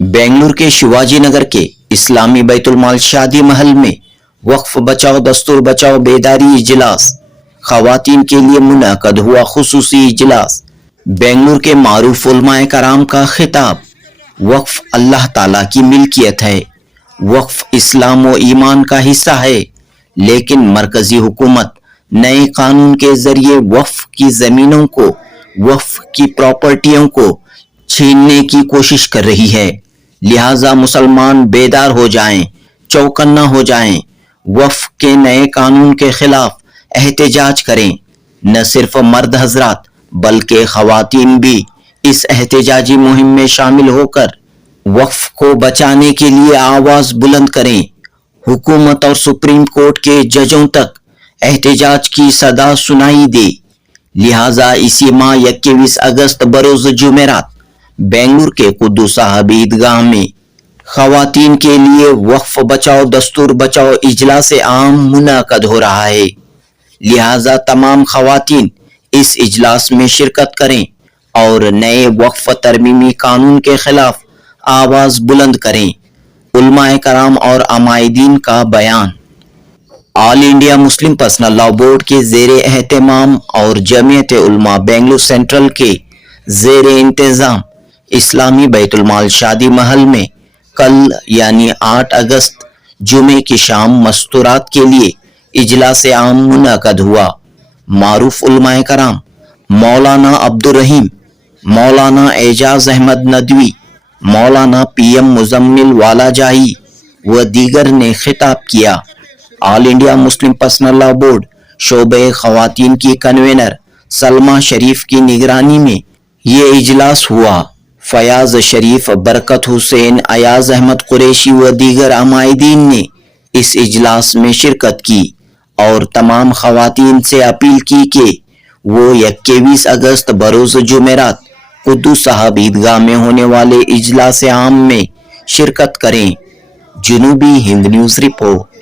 बेंगलुरु के शिवाजी नगर के इस्लामी बैतुल माल शादी महल में वक्फ बचाओ दस्तूर बचाओ बेदारी इजलास खवातीन के लिए मुनअक़द हुआ खुसूसी इजलास। बेंगलुरु के मारूफ उलमाए कराम का खिताब। वक्फ अल्लाह ताला की मिल्कियत है, वक्फ इस्लाम व ईमान का हिस्सा है, लेकिन मरकजी हुकूमत नए कानून के जरिए वक्फ की जमीनों को, वक्फ की प्रॉपर्टियों को छीनने की कोशिश कर रही है। लिहाजा मुसलमान बेदार हो जाएं, चौकन्ना हो जाएं, वक्फ के नए कानून के खिलाफ एहतजाज करें। न सिर्फ मर्द हजरात बल्कि खवातीन भी इस एहतजाजी मुहिम में शामिल होकर वक्फ को बचाने के लिए आवाज बुलंद करें। हुकूमत और सुप्रीम कोर्ट के जजों तक एहतजाज की सदा सुनाई दे। लिहाजा इसी माह 21 अगस्त बरोज जुमेरात बेंगलुरु के कुद्दूस साहब ईदगाह में खवातीन के लिए वक्फ बचाओ दस्तूर बचाओ इजलास आम मुनअक़द हो रहा है। लिहाजा तमाम खवातीन इस इजलास में शिरकत करें और नए वक्फ तरमीमी कानून के खिलाफ आवाज बुलंद करें। उलमाए कराम और अमायदीन का बयान। All India Muslim personal law board के ज़ेरे एहतमाम और जमीयत उलमा बेंगलुरु सेंट्रल के ज़ेरे इंतज़ाम इस्लामी बैतुल माल शादी महल में कल यानी 8 अगस्त जुमे की शाम मस्तूरात के लिए इजलास आम मुनअक़द हुआ। मारूफ उलमाए कराम मौलाना अब्दुर रहीम, मौलाना एजाज अहमद नदवी, मौलाना PM मुजम्मिल वालाजाही व दीगर ने खिताब किया। All India Muslim personal law board शोबे खवातीन की कन्वेनर सलमा शरीफ की निगरानी में ये इजलास हुआ। फयाज शरीफ, बरकत हुसैन, अयाज अहमद कुरैशी व दीगर अमायदीन ने इस इजलास में शिरकत की और तमाम खवातीन से अपील की कि वो 21 अगस्त बरोज जुमेरात कुद्दूस साहब ईदगाह में होने वाले इजलास आम में शिरकत करें। जनूबी हिंद न्यूज रिपोर्ट।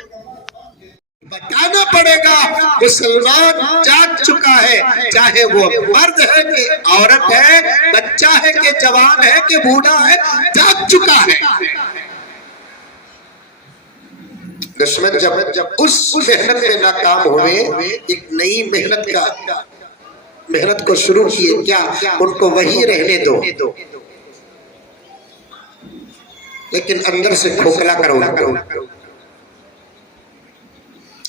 बताना पड़ेगा मुसलमान जाग चुका है, चाहे वो मर्द है कि औरत है, बच्चा है कि जवान है कि बूढ़ा है, जाग चुका है। दुश्मन जब उस मेहनत में नाकाम हुए, एक नई मेहनत को शुरू किए। क्या उनको वही रहने दो, लेकिन अंदर से खोखला करो।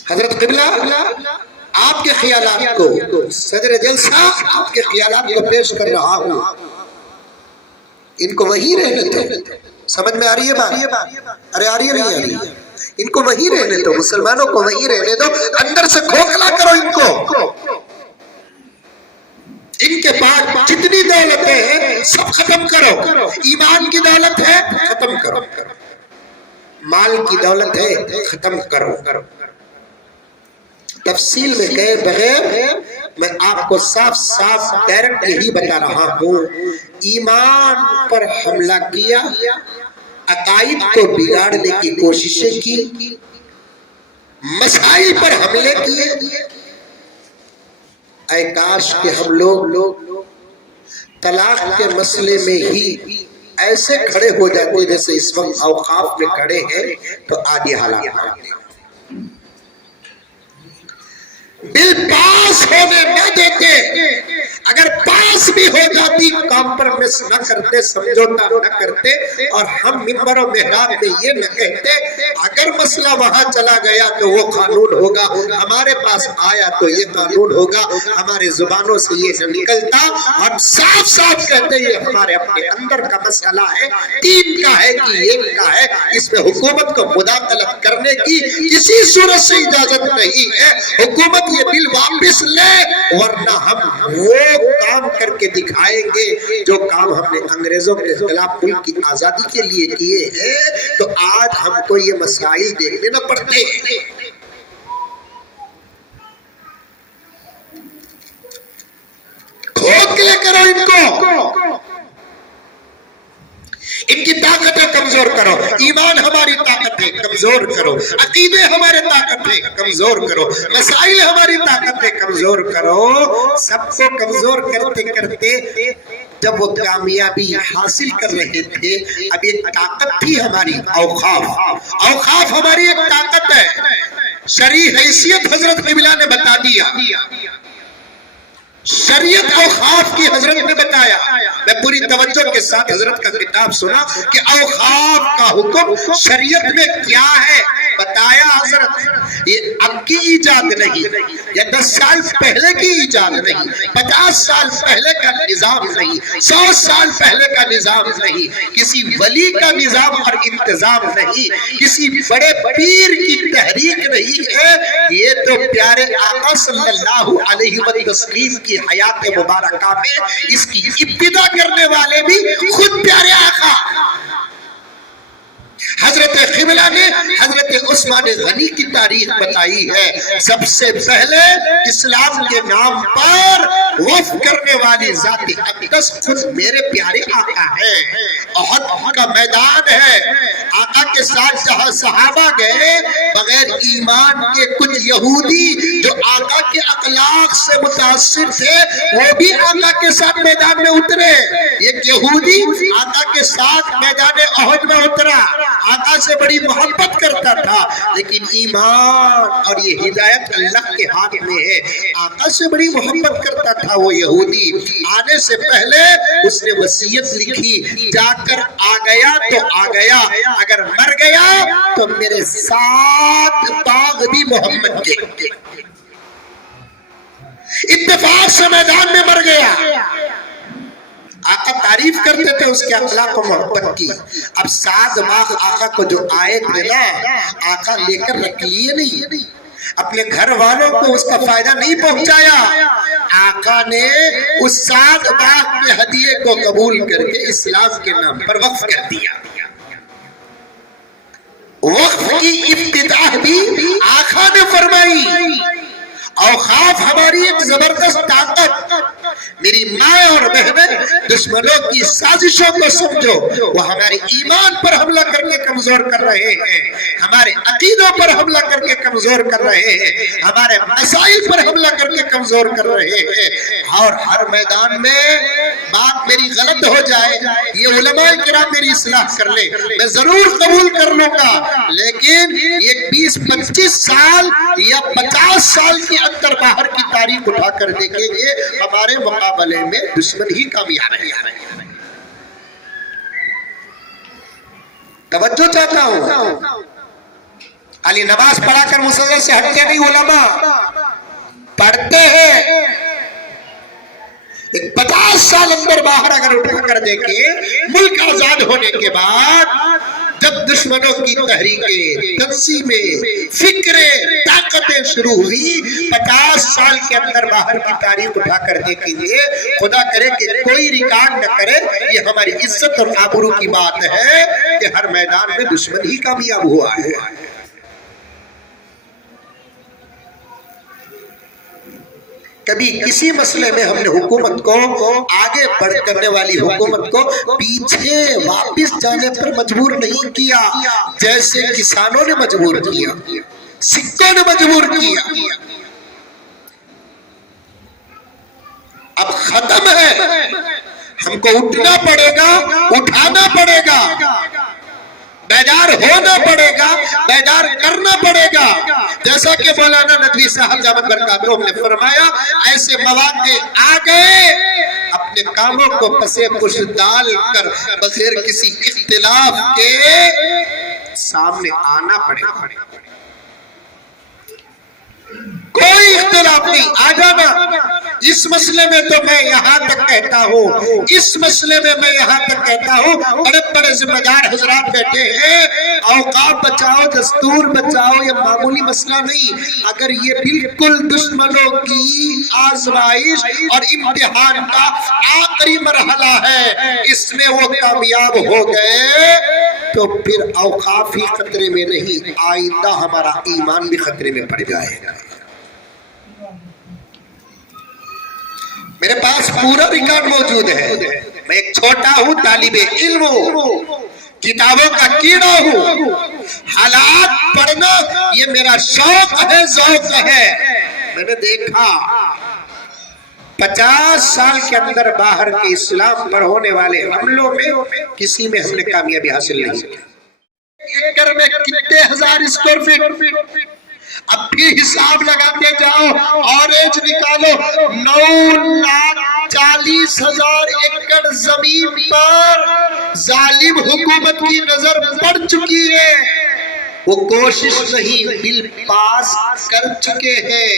हजरत क़िबला आपके ख्यालात को, सदर जलसा आपके ख्यालात को पेश कर रहा हूं। इनको वही रहने दो। समझ में आ रही है बात? अरे आ रही है, नहीं आ रही है? इनको वही रहने दो, मुसलमानों को वही रहने दो, अंदर से खोखला करो इनको। इनके पास जितनी दौलतें हैं सब खत्म करो। ईमान की दौलत है खत्म करो, माल की दौलत है खत्म करो। तफसील में गए बगैर मैं आपको साफ साफ डायरेक्ट यही बता रहा हूँ। ईमान पर हमला किया, अकाइद को बिगाड़ने की कोशिशें की, मसाइल पर हमले किए। ऐ काश कि हम लोग तलाक के मसले में ही ऐसे खड़े हो जाते जैसे इस वक्त औकाफ में खड़े हैं, तो आगे हालात बिल पास होने न देते। अगर पास भी हो जाती कॉम्प्रोमाइज न करते, समझौता न करते, और हम मिंबर और मेहराब में ये न कहते अगर मसला वहां चला गया तो वो कानून होगा, हमारे पास आया तो ये कानून होगा। हमारे जुबानों से ये न निकलता। हम साफ साफ कहते ये हमारे अपने अंदर का मसला है, तीन का है कि एक का है। इसमें हुकूमत को मुदाखलत करने की किसी सूरत से इजाजत नहीं है। हुकूमत ये बिल वापस ले, वरना हम वो काम करके दिखाएंगे जो काम हमने अंग्रेजों के खिलाफ मुल्क की आजादी के लिए किए हैं। तो आज हमको ये मसाइल देखने न पड़ते हैं। खोखले करो इनको, इनकी ताकतें कमजोर करो। ईमान हमारी ताकत है, कमजोर करो। अकीदे हमारे ताकत है, कमजोर करो। मसाइल हमारी ताकत है, कमजोर करो। सबको कमजोर करते करते جب وہ کامیابی حاصل کر رہے تھے، اب ایک طاقت تھی ہماری، اوقاف ہماری ایک طاقت ہے، شرعی حیثیت حضرت قبلہ نے بتا دیا، شریعت اوقاف کی حضرت نے بتایا۔ میں پوری توجہ کے ساتھ حضرت کا کتاب سنا کہ اوقاف کا حکم شریعت میں کیا ہے، بتایا حضرت۔ یہ اب کی ایجاد نہیں، یا 10 سال پہلے کی ایجاد نہیں، 50 سال پہلے کا نظام نہیں، 100 سال پہلے کا نظام نہیں، کسی ولی کا نظام اور انتظام نہیں، کسی بڑے پیر کی تحریک نہیں ہے، یہ تو پیارے آقا صلی اللہ علیہ وسلم کی حیات مبارکہ میں اس کی ابتدا کرنے والے بھی خود پیارے آقا حضرت قبلہ نے حضرت عثمان غنی کی تاریخ بتائی ہے۔ سب سے پہلے اسلام کے نام پر وقف کرنے والی ذات اقدس خود میرے پیارے آقا ہیں۔ احد کا میدان ہے، آقا کے ساتھ جہاں صحابہ گئے، بغیر ایمان کے کچھ یہودی جو آقا کے اخلاق سے متاثر تھے وہ بھی آقا کے ساتھ میدان میں اترے۔ ایک یہودی آقا کے ساتھ میدان احد میں اترا، آقا سے بڑی محبت کرتا تھا، لیکن ایمان اور یہ ہدایت اللہ کے ہاتھ میں ہے۔ آقا سے بڑی محبت کرتا تھا وہ یہودی، آنے سے پہلے اس نے وصیت لکھی، جا کر آ گیا تو آ گیا، اگر مر گیا تو میرے 7 باغ بھی محمد کے۔ اتفاق سے میدان میں مر گیا۔ آقا تعریف کرتے تھے اس کے اخلاق و محبت کی۔ اب 7 باغ آقا کو جو آئے تھے نا، آقا لے کر رکھ لیے نہیں، اپنے گھر والوں کو اس کا فائدہ نہیں پہنچایا، آقا نے اس 7 باغ کے ہدیے کو قبول کر کے اسلام کے نام پر وقف کر دیا۔ وقف کی ابتدا بھی آقا نے فرمائی۔ اوقاف ہماری ایک زبردست طاقت، میری ماں اور بہنیں دشمنوں کی سازشوں کو سمجھو، وہ ہمارے ایمان پر حملہ کر کے کمزور کر رہے ہیں، ہمارے عقیدوں پر حملہ کر کے کمزور کر رہے ہیں، ہمارے مسائل پر حملہ کر کے کمزور کر رہے ہیں، اور ہر میدان میں بات میری غلط ہو جائے، یہ علماء کرام میری اصلاح کر لیں، میں ضرور قبول کر لوں گا، لیکن یہ 20-25 سال یا 50 سال کی اندر باہر کی تاریخ اٹھا کر دیکھیں گے، ہمارے مقابلے میں دشمن ہی کامیاب ہے۔ توجہ چاہتا ہوں، علی نماز پڑھا کر مسلسل سے ہٹتے نہیں، علماء پڑھتے ہیں۔ 50 سال اندر باہر اگر اٹھا کر دیکھیں، ملک آزاد ہونے کے بعد جب دشمنوں کی تحریکیں، تنظیمیں، فکریں، طاقتیں شروع ہوئی، 50 سال کے اندر باہر کی تاریخ اٹھا کر دیکھیں گے، خدا کرے کہ کوئی ریکارڈ نہ کرے، یہ ہماری عزت اور آبرو کی بات ہے کہ ہر میدان میں دشمن ہی کامیاب ہوا ہے۔ کبھی کسی مسئلے میں ہم نے حکومت کو آگے بڑھ کرنے والی حکومت کو پیچھے واپس جانے پر مجبور نہیں کیا، جیسے کسانوں نے مجبور کیا، سکھوں نے مجبور کیا۔ اب ختم ہے، ہم کو اٹھنا پڑے گا، اٹھانا پڑے گا، بیدار ہونا پڑے گا، بیدار کرنا پڑے گا۔ جیسا کہ مولانا ندوی صاحب دامت برکاتہ نے فرمایا، ایسے مواقع آ گئے، اپنے کاموں کو پسے پش ڈال کر بغیر کسی اختلاف کے سامنے آنا پڑے گا۔ کوئی اختلاف نہیں، آ جانا۔ اس مسئلے میں تو میں یہاں تک کہتا ہوں، اس مسئلے میں میں یہاں تک کہتا ہوں، بڑے بڑے ذمہ دار حضرات بیٹھے ہیں، اوقاف بچاؤ، دستور بچاؤ، یہ معمولی مسئلہ نہیں۔ اگر یہ بالکل دشمنوں کی آزمائش اور امتحان کا آخری مرحلہ ہے، اس میں وہ کامیاب ہو گئے تو پھر اوقاف ہی خطرے میں نہیں، آئندہ ہمارا ایمان بھی خطرے میں پڑ جائے گا۔ میرے پاس پورا ریکارڈ موجود ہے، میں ایک چھوٹا ہوں، طالب علم ہوں، کتابوں کا کیڑا ہوں، حالات پڑھنا یہ میرا شوق ہے، ذوق ہے۔ میں نے دیکھا 50 साल के अंदर बाहर के इस्लाम पर होने वाले हमलों में किसी में हमने कामयाबी हासिल नहीं की। एकड़ में कितने हजार स्क्वायर फीट, अब फिर हिसाब लगाते जाओ, ऑरेंज निकालो, 9,40,000 एकड़ जमीन पर जालिम हुकूमत की नजर पड़ चुकी है। वो कोशिश नहीं, बिल पास कर चुके हैं।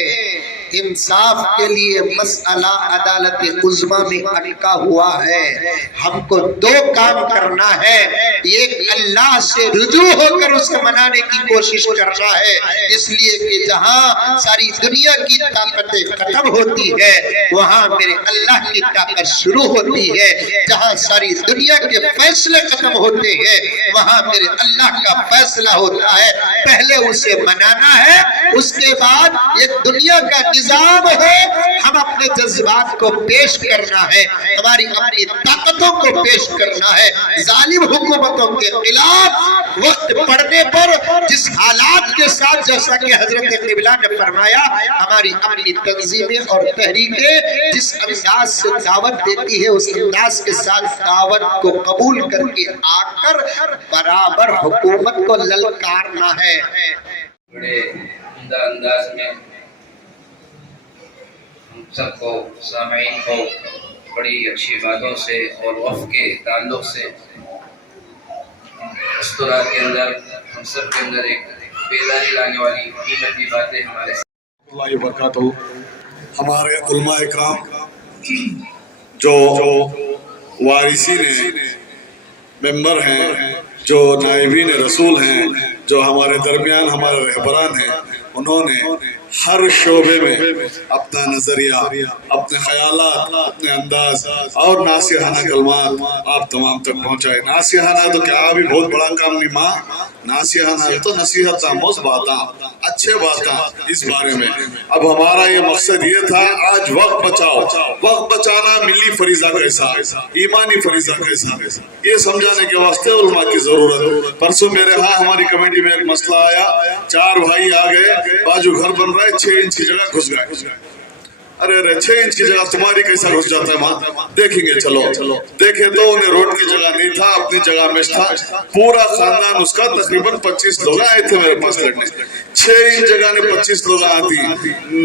इंसाफ के लिए मसला अदालत उज़्मा में अटका हुआ है। हमको 2 काम करना है, एक अल्लाह से रुजू होकर उसे मनाने की कोशिश करना है, इसलिए कि जहां सारी दुनिया की ताकतें खत्म होती है वहां मेरे अल्लाह की ताकत शुरू होती है। जहां सारी दुनिया के फैसले खत्म होते हैं वहां मेरे अल्लाह का फैसला होता है। पहले उसे मनाना है, उसके बाद ये दुनिया का निजाम है, हम अपने जज्बात को पेश करना है, हमारी अपनी ताकतों को पेश करना है। जालिम हुकूमतों के खिलाफ वक्त पड़ने पर जिस हालात के साथ, जैसा कि हजरत क़िबला ने फरमाया, हमारी अपनी तंजीमें और तहरीकें जिस अंदाज से दावत देती है उस अंदाज के साथ दावत को कबूल करके आकर बराबर हुकूमत को ललकारना है। बड़े उम्दा अंदाज में हम सबको, सामईन को बड़ी अच्छी बातों से और वफ़ के ताल्लुक़ से अस्तुरा के अंदर हम सब के अंदर एक बेदारी लाने वाली कीमती बातें हमारे बरकातहू। हमारे उलमा इकराम जो वारिसीन मेंबर हैं, जो नाइबीन रसूल हैं, जो हमारे दरमियान हमारे रहबरान हैं, उन्होंने हर शोबे में अपना नजरिया, अपने ख्यालात, अपने अंदाज और नासिहाना कलमात आप तमाम तक पहुँचाए। नासिहाना तो क्या अभी बहुत बड़ा काम नहीं, माँ नासिहाना तो नसीहत आमोज बातें, अच्छे बातें इस बारे में। अब हमारा ये मकसद ये था, आज वक्त बचाओ, वक्त बचाना मिली फरीजा कैसा, ईमानी फरीजा कैसा, ये समझाने के वास्ते उलमा की जरूरत। परसों मेरे यहाँ हमारी कमेटी में एक मसला आया, 4 भाई आ गए, बाजू घर बन रहा है, 6 इंच की जगह घुस गए। अरे 6 इंच की जगह तुम्हारी कैसा घुस जाता है माँ? देखेंगे, चलो देखे तो उन्हें रोड की जगह नहीं था, अपनी जगह में था। पूरा खानदान उसका, तकरीबन 25 लोग आए थे मेरे पास लड़ने। 6 इंच जगह ने 25 लोग आती,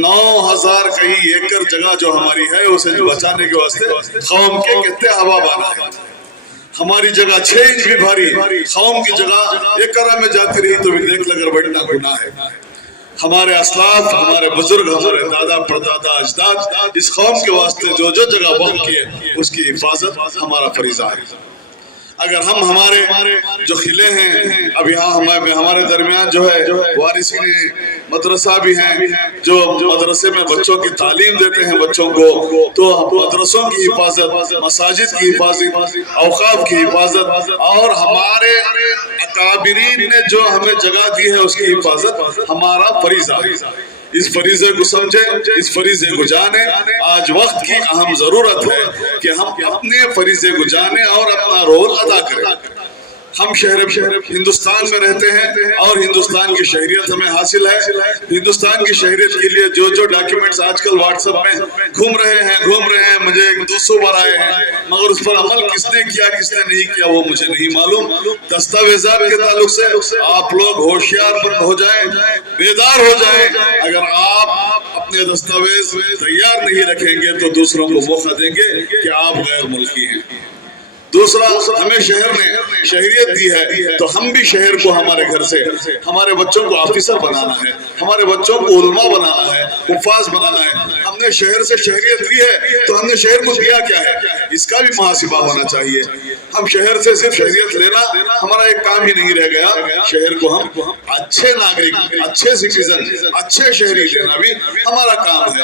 9,000 कहीं एकड़ जगह जो हमारी है उसे बचाने के वास्ते कौम के कितने हवा बाना है। हमारी जगह 6 इंच भी भारी, कौम की जगह एकड़ में जाती रही तो भी देख लगर बैठना गुनाह है। हमारे असलाफ, हमारे बुजुर्ग, हमारे दादा परदादा अजदाद इस कौम के वास्ते जो जो जगह वक्त किए उसकी हिफाजत हमारा फरीजा है। अगर हम हमारे जो खिले हैं, अब यहाँ हमारे दरमियान जो है वारिसीन मदरसा भी हैं, जो मदरसे में बच्चों की तालीम देते हैं बच्चों को, तो मदरसों की हिफाजत, मसाजिद की हिफाजत, औकाफ की हिफाजत और हमारे अकाबिरीन ने जो हमें जगह दी है उसकी हिफाजत हमारा फरीजा है। इस फरीजे को समझे, इस फरीजे को जाने। आज वक्त की अहम जरूरत है कि हम अपने फरीजे को जाने और अपना रोल अदा करें। हम शहर हिंदुस्तान में रहते हैं और हिंदुस्तान की शहरियत हमें हासिल है। हिंदुस्तान की शहरियत के लिए जो जो डॉक्यूमेंट्स आजकल व्हाट्सएप में घूम रहे हैं, मुझे 200 बार आए हैं, मगर उस पर अमल किसने किया किसने नहीं किया वो मुझे नहीं मालूम। दस्तावेजात के ताल्लुक से आप लोग होशियार हो जाएं, बेदार हो जाएं। अगर आप अपने दस्तावेज तैयार नहीं रखेंगे तो दूसरों को मौका देंगे कि आप गैर मुल्की हैं। दूसरा, हमें शहर ने शहरियत दी है तो हम भी शहर को हमारे घर से, हमारे बच्चों को ऑफिसर बनाना है, हमारे बच्चों को उलमा बनाना है, हुफ़ाज़ बनाना है। हमने शहर से शहरियत ली है तो हमने शहर को दिया क्या है, इसका भी मुहासिबा होना चाहिए। हम शहर से सिर्फ शहरियत लेना हमारा एक काम ही नहीं रह गया, शहर को हम अच्छे नागरिक, अच्छे सिटीजन, अच्छे शहरी लेना भी हमारा काम है।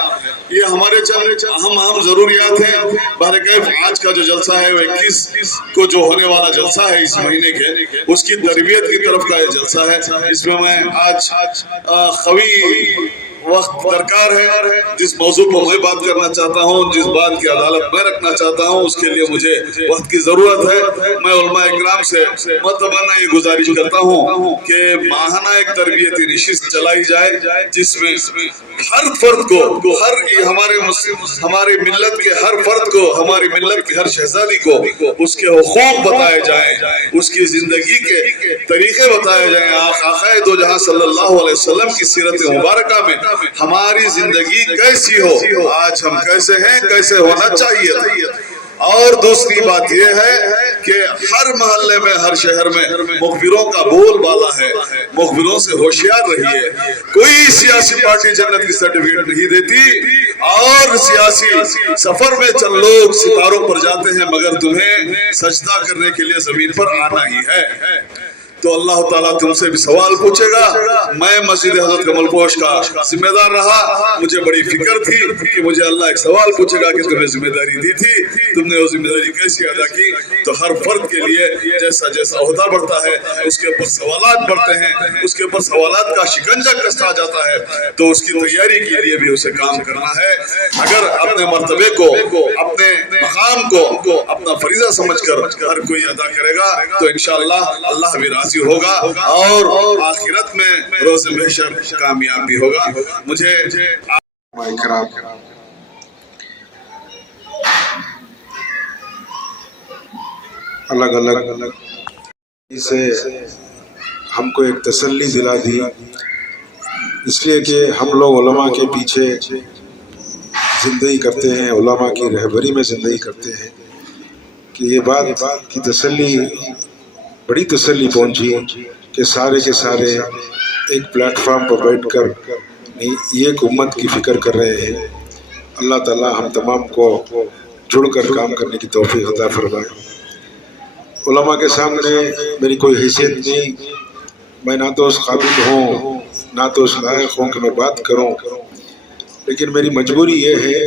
ये हमारे चंद अहम जरूरियात हैं। बहरकैफ आज का जो जलसा है वो 21 को जो होने वाला जलसा है इस महीने के, उसकी तरबियत की तरफ का ये जलसा है। इसमें मैं आज कवि وقت درکار ہے. جس موضوع پر میں بات کرنا چاہتا ہوں، جس بات کی عدالت میں رکھنا چاہتا ہوں، اس کے لیے مجھے وقت کی ضرورت ہے. میں علماء اکرام سے مرتبانہ یہ گزارش کرتا ہوں کہ ماہانہ ایک تربیتی نشست چلائی جائے جس میں ہر فرد کو، ہماری ملت کے ہر فرد کو، ہماری ملت کی ہر شہزادی کو اس کے حقوق بتائے جائیں، اس کی زندگی کے طریقے بتائے جائیں. آقا دو جہاں صلی اللہ علیہ وسلم کی سیرت مبارکہ میں ہماری زندگی کیسی ہو، آج ہم کیسے ہیں، کیسے ہونا چاہیے. اور دوسری بات یہ ہے کہ ہر محلے میں، ہر شہر میں مخبروں کا بول بالا ہے. مخبروں سے ہوشیار رہیے. کوئی سیاسی پارٹی جنت کی سرٹیفکیٹ نہیں دیتی، اور سیاسی سفر میں چند لوگ ستاروں پر جاتے ہیں، مگر تمہیں سجدہ کرنے کے لیے زمین پر آنا ہی ہے. تو اللہ تعالیٰ تم سے بھی سوال پوچھے گا. میں مسجد حضرت کمل پوش کا ذمہ دار رہا، مجھے بڑی فکر تھی کہ مجھے اللہ ایک سوال پوچھے گا کہ تمہیں ذمہ داری دی تھی، تم نے وہ ذمہ داری کیسی ادا کی. تو ہر فرد کے لیے جیسا جیسا عہدہ بڑھتا ہے اس کے اوپر سوالات بڑھتے ہیں، اس کے اوپر سوالات کا شکنجہ کسا جاتا ہے. تو اس کی تیاری کے لیے بھی اسے کام کرنا ہے. اگر اپنے مرتبے کو، اپنے مقام کو اپنا فریضہ سمجھ کر ہر کوئی ادا کرے گا تو انشاءاللہ اللہ بھی راضی ہوگا اور آخرت میں روز محشر کامیاب بھی ہوگا. مجھے الگ الگ سے ہم کو ایک تسلی دلا دی، اس لیے کہ ہم لوگ علماء کے پیچھے زندگی کرتے ہیں، علماء کی رہبری میں زندگی کرتے ہیں، کہ یہ بات کی تسلی، بڑی تسلی پہنچی کہ سارے کے سارے ایک پلیٹ فارم پر بیٹھ کر ایک امت کی فکر کر رہے ہیں. اللہ تعالی ہم تمام کو جڑ کر کام کرنے کی توفیق عطا فرمائے. علماء کے سامنے میری کوئی حیثیت نہیں، میں نہ تو اس قابل ہوں نہ تو اس لائق ہوں کہ میں بات کروں، لیکن میری مجبوری یہ ہے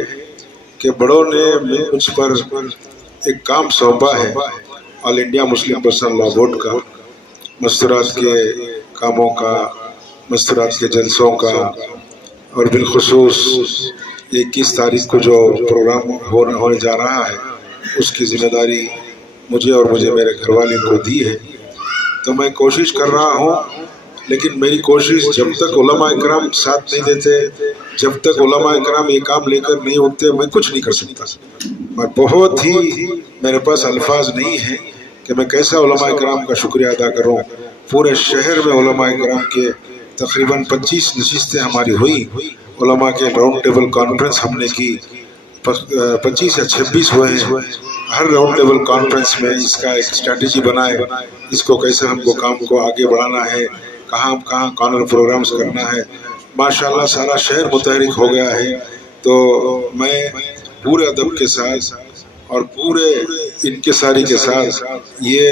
کہ بڑوں نے مجھ پر ایک کام سونپا ہے، آل انڈیا مسلم پرسنل لا بورڈ کا، مستورات کے کاموں کا، مستورات کے جلسوں کا، اور بالخصوص 21 تاریخ کو جو پروگرام ہونے جا رہا ہے اس کی ذمہ داری مجھے اور میرے گھر والے کو دی ہے. تو میں کوشش کر رہا ہوں، لیکن میری کوشش جب تک علماء اکرام ساتھ نہیں دیتے، جب تک علماء اکرام یہ کام لے کر نہیں اٹھتے، میں کچھ نہیں کر سکتا. میں بہت ہی، میرے پاس الفاظ نہیں ہیں کہ میں کیسا علماء اکرام کا شکریہ ادا کروں. پورے شہر میں علماء اکرام کے تقریباً 25 نشستیں ہماری ہوئی. علماء کے راؤنڈ ٹیبل کانفرنس ہم نے کی، 25 یا 26 ہوئے ہیں. ہر راؤنڈ ٹیبل کانفرنس میں اس کا ایک اسٹریٹجی بنائے، اس کو کیسے ہم کو کام کو آگے بڑھانا ہے، کہاں کارنر پروگرامز کرنا ہے. ماشاءاللہ سارا شہر متحرک ہو گیا ہے. تو میں پورے ادب کے ساتھ اور پورے انکساری کے ساتھ یہ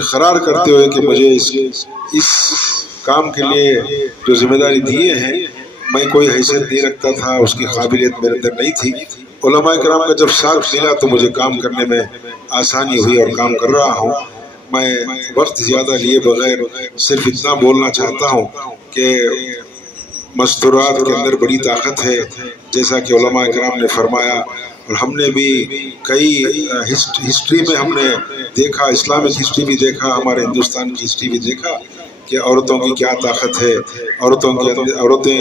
اقرار کرتے ہوئے کہ مجھے اس کام کے لیے جو ذمہ داری دیے ہیں، میں کوئی حیثیت نہیں رکھتا تھا، اس کی قابلیت میرے اندر نہیں تھی. علماء کرام کا جب ساتھ ملا تو مجھے کام کرنے میں آسانی ہوئی اور کام کر رہا ہوں. میں وقت زیادہ لیے بغیر صرف اتنا بولنا چاہتا ہوں کہ مستورات کے اندر بڑی طاقت ہے، جیسا کہ علماء کرام نے فرمایا، اور ہم نے بھی کئی ہسٹری میں ہم نے دیکھا، اسلامک ہسٹری بھی دیکھا، ہمارے ہندوستان کی ہسٹری بھی دیکھا کہ عورتوں کی کیا طاقت ہے، عورتیں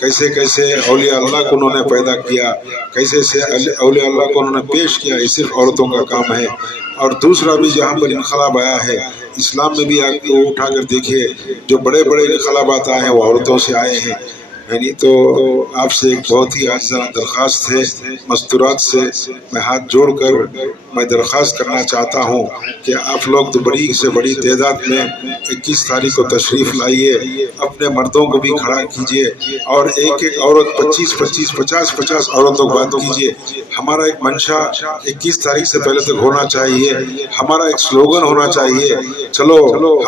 کیسے کیسے اولیاء اللہ کو انہوں نے پیدا کیا، کیسے سے اولیاء اللہ کو انہوں نے پیش کیا. یہ صرف عورتوں کا کام ہے. اور دوسرا بھی جہاں پر انقلاب آیا ہے اسلام میں بھی آپ کو اٹھا کر دیکھیے، جو بڑے بڑے انقلابات آئے ہیں وہ عورتوں سے آئے ہیں. یعنی تو آپ سے ایک بہت ہی عاجزانہ درخواست ہے، مستورات سے میں ہاتھ جوڑ کر میں درخواست کرنا چاہتا ہوں کہ آپ لوگ تو بڑی سے بڑی تعداد میں 21 تاریخ کو تشریف لائیے، اپنے مردوں کو بھی کھڑا کیجیے اور ایک ایک عورت 25 50 عورتوں کو بات کیجیے. ہمارا ایک منشا 21 تاریخ سے پہلے تک ہونا چاہیے، ہمارا ایک سلوگن ہونا چاہیے، چلو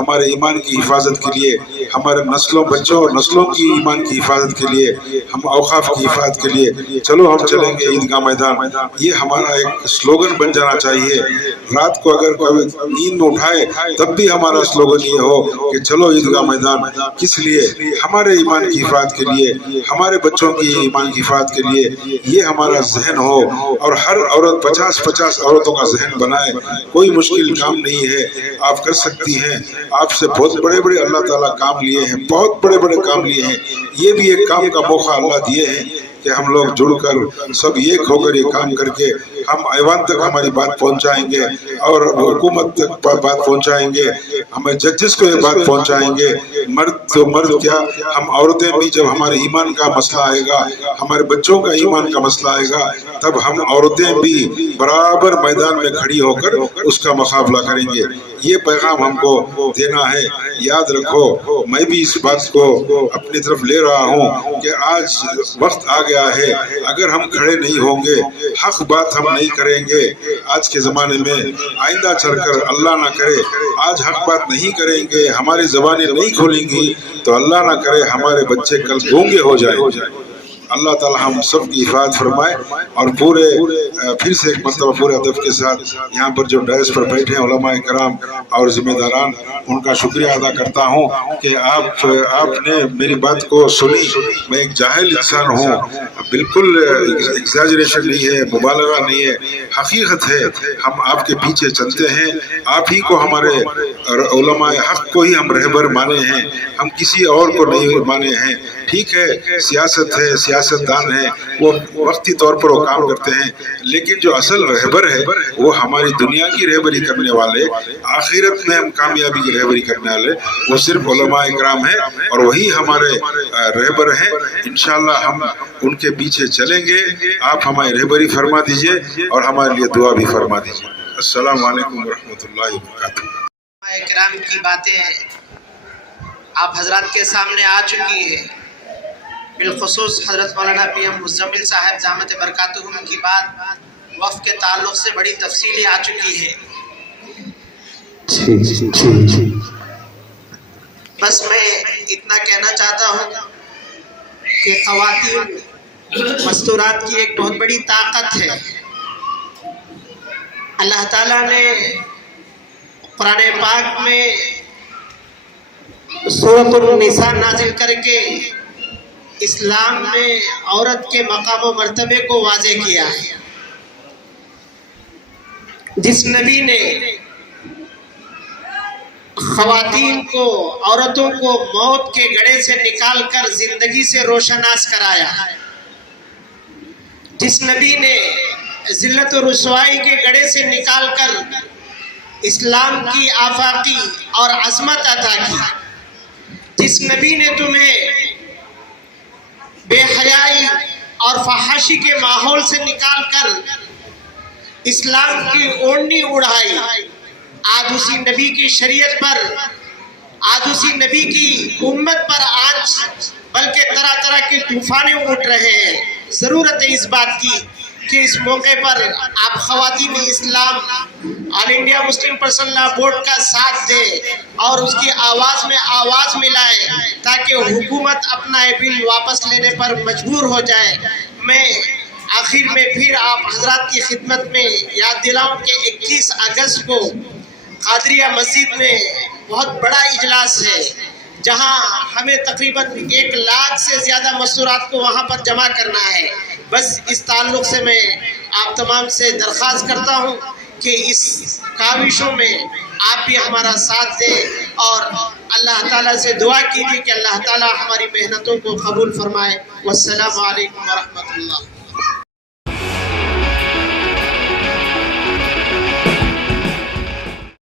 ہمارے ایمان کی حفاظت کے لیے हमारे नस्लों बच्चों नस्लों की ईमान की हिफाजत के लिए, हम औकाफ की हिफाजत के लिए चलो हम चलेंगे ईदगाह मैदान, ये हमारा एक स्लोगन बन जाना चाहिए। रात को अगर कभी नींद में उठाए तब भी हमारा स्लोगन ये हो कि चलो ईदगाह मैदान। किस लिए? हमारे ईमान की हिफाजत के लिए, हमारे बच्चों की ईमान की हिफाजत के लिए ये हमारा जहन हो। और हर औरत 50-50 औरतों का जहन बनाए, कोई मुश्किल काम नहीं है, आप कर सकती हैं। आपसे बहुत बड़े बड़े अल्लाह ताला काम लिए हैं, बहुत बड़े बड़े काम लिए हैं। ये भी एक काम का मौका अल्लाह दिए हैं कि हम लोग जुड़कर सब एक होकर ये काम करके हम ऐवान तक हमारी बात पहुंचाएंगे और हुकूमत तक बात पहुंचाएंगे, हमें जजेस को ये बात पहुंचाएंगे। मर्द तो मर्द क्या, हम औरतें भी जब हमारे ईमान का मसला आएगा, हमारे बच्चों का ईमान का मसला आएगा, तब हम औरतें भी बराबर मैदान में खड़ी होकर उसका मुकाबला करेंगे। ये पैगाम हमको देना है। याद रखो, मैं भी इस बात को अपनी तरफ ले रहा हूँ कि आज वक्त आ गया है, अगर हम खड़े नहीं होंगे, हक बात हम नहीं करेंगे, आज के ज़माने में आइंदा चलकर अल्लाह ना करे आज हक बात नहीं करेंगे, हमारी ज़बानें नहीं खोलेंगी तो अल्लाह ना करे हमारे बच्चे कल गूंगे हो जाए। अल्लाह ताला हम सब की हिफाजत फरमाए। और पूरे फिर से एक मरतबा पूरे अदब के साथ यहाँ पर जो डायस पर बैठे हैं उलमाए कराम और ज़िम्मेदारान, उनका शुक्रिया अदा करता हूँ कि आपने मेरी बात को सुनी। मैं एक जाहिल इंसान हूँ, बिल्कुल एग्जैजरेशन नहीं है, मुबालगा नहीं है, हकीकत है। हम आपके पीछे चलते हैं, आप ही को हमारे उलमाए हक को ही हम रहबर माने हैं, हम किसी और को नहीं माने हैं। ठीक है, सियासत है, सियासतदान है, वो वक्ती तौर पर वो काम करते हैं, लेकिन जो असल रहबर है वो हमारी दुनिया की रहबरी करने वाले, आखिरत में हम कामयाबी की रहबरी करने वाले वो सिर्फ उलमाए इकराम है और वही हमारे रहबर हैं। इंशाअल्लाह हम उनके पीछे चलेंगे। आप हमारी रहबरी फरमा दीजिए और हमारे लिए दुआ भी फरमा दीजिए। अस्सलाम वालेकुम रहमतुल्लाहि व बरकातुहू। इकराम की बातें आप हजरात के सामने आ चुकी है। बिलखुसूस हज़रत मौलाना PM मुज़म्मिल साहब दामत बरकातुहुम की बात वफ़ के ताल्लुक़ से बड़ी तफसीली आ चुकी है। बस मैं इतना कहना चाहता हूँ कि ख़वातीन मस्तूरात की एक बहुत बड़ी ताकत है। अल्लाह ताला ने कुरान पाक में सूरतुन निसा नाजिल करके इस्लाम में औरत के मकाम व मर्तबे को वाज़े किया है। जिस नबी ने ख़वातीन को, औरतों को मौत के गड़े से निकाल कर जिंदगी से रोशनास कराया, जिस नबी ने ज़िल्लत और रुसवाई के गड़े से निकाल कर इस्लाम की आफाकी और अज़मत अता की, जिस नबी ने तुम्हें बेहयाई और फहाशी के माहौल से निकाल कर इस्लाम की ओढ़नी उड़ाई, आज उसी नबी की शरीयत पर, आज उसी नबी की उम्मत पर आज बल्कि तरह तरह के तूफाने उठ रहे हैं। ज़रूरत है इस बात की कि इस मौके पर आप ख़वातीन इस्लाम all India Muslim personal law board का साथ दें और उसकी आवाज़ में आवाज़ मिलाएं ताकि हुकूमत अपना बिल वापस लेने पर मजबूर हो जाए। मैं आखिर में फिर आप हजरात की खिदमत में याद दिलाऊं कि 21 अगस्त को कादरिया मस्जिद में बहुत बड़ा इजलास है, जहां हमें तकरीबन 1 लाख से ज़्यादा मस्तूरात को वहां पर जमा करना है। बस इस ताल्लुक़ से मैं आप तमाम से दरख्वास्त करता हूँ कि इस काविशों में आप भी हमारा साथ दें और अल्लाह ताला से दुआ कीजिए कि अल्लाह ताला हमारी मेहनतों को कबूल फरमाए। वस्सलामु अलैकुम व रहमतुल्लाह।